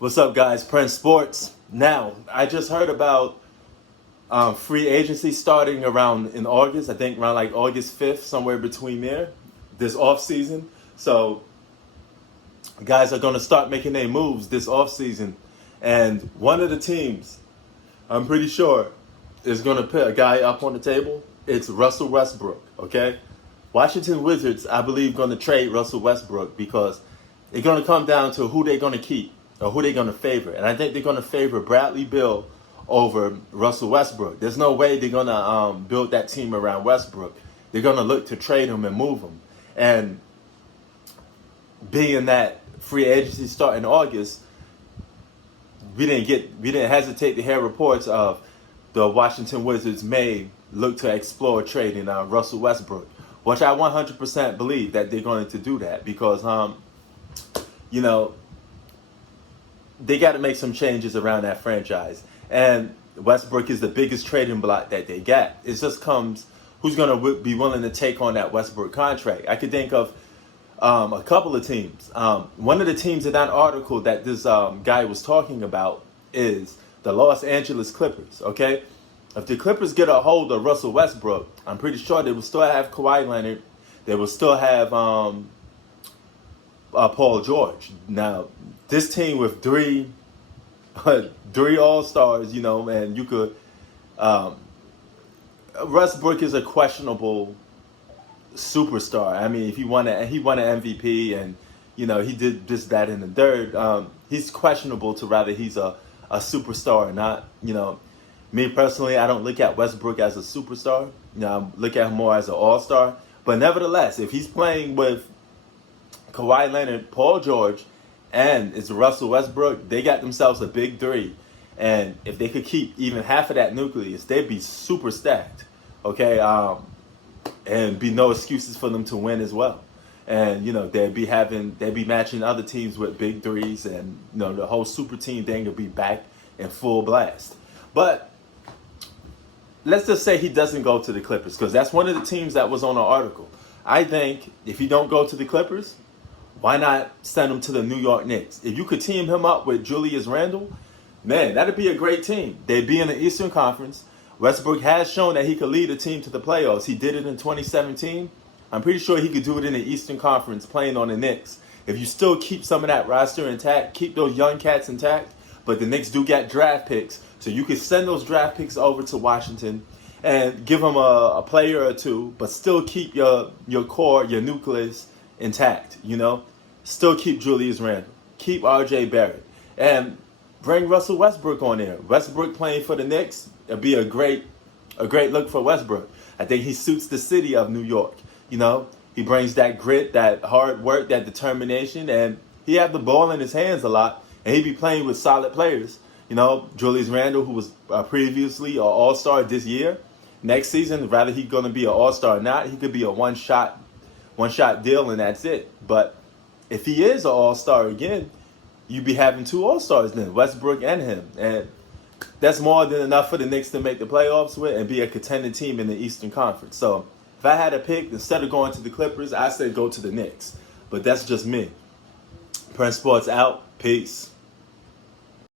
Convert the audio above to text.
What's up, guys? Prince Sports. Now, I just heard about free agency starting around in August. I think around like August 5th, somewhere between there, this off season. So, guys are going to start making their moves this off season, and one of the teams, I'm pretty sure, is going to put a guy up on the table. It's Russell Westbrook. Okay, Washington Wizards, I believe, going to trade Russell Westbrook because it's going to come down to who they're going to keep or who they're going to favor. And I think they're going to favor Bradley Beal over Russell Westbrook. There's no way they're going to build that team around Westbrook. They're going to look to trade him and move him. And being that free agency start in August, we didn't hesitate to hear reports of the Washington Wizards may look to explore trading Russell Westbrook, which I 100% believe that they're going to do that because, they got to make some changes around that franchise. And Westbrook is the biggest trading block that they got. It just comes, who's going to be willing to take on that Westbrook contract? I could think of a couple of teams. One of the teams in that article that this guy was talking about is the Los Angeles Clippers, okay? If the Clippers get a hold of Russell Westbrook, I'm pretty sure they will still have Kawhi Leonard. They will still have Paul George. Now, this team with three All-Stars, and you could... Westbrook is a questionable superstar. I mean, if he won an MVP and, he did this, that, and the third, he's questionable to whether he's a superstar or not. Me personally, I don't look at Westbrook as a superstar. I look at him more as an all-star. But nevertheless, if he's playing with Kawhi Leonard, Paul George, and it's Russell Westbrook, they got themselves a big three. And if they could keep even half of that nucleus, they'd be super stacked. Okay? And be no excuses for them to win as well. And, they'd be matching other teams with big threes, and, the whole super team thing would be back in full blast. But let's just say he doesn't go to the Clippers, because that's one of the teams that was on the article. I think if he don't go to the Clippers, why not send him to the New York Knicks? If you could team him up with Julius Randle, man, that'd be a great team. They'd be in the Eastern Conference. Westbrook has shown that he could lead a team to the playoffs. He did it in 2017. I'm pretty sure he could do it in the Eastern Conference playing on the Knicks. If you still keep some of that roster intact, keep those young cats intact, but the Knicks do get draft picks, so you could send those draft picks over to Washington and give them a player or two, but still keep your core, your nucleus intact, Still keep Julius Randle, keep R.J. Barrett, and bring Russell Westbrook on there. Westbrook playing for the Knicks, it'd be a great look for Westbrook. I think he suits the city of New York, He brings that grit, that hard work, that determination, and he had the ball in his hands a lot, and he'd be playing with solid players. Julius Randle, who was previously an all-star this year. Next season, rather he's going to be an all-star or not, he could be a one-shot deal, and that's it. But if he is an all-star again, you'd be having two all-stars then, Westbrook and him. And that's more than enough for the Knicks to make the playoffs with and be a contending team in the Eastern Conference. So if I had a pick, instead of going to the Clippers, I said go to the Knicks. But that's just me. Prince Sports out. Peace.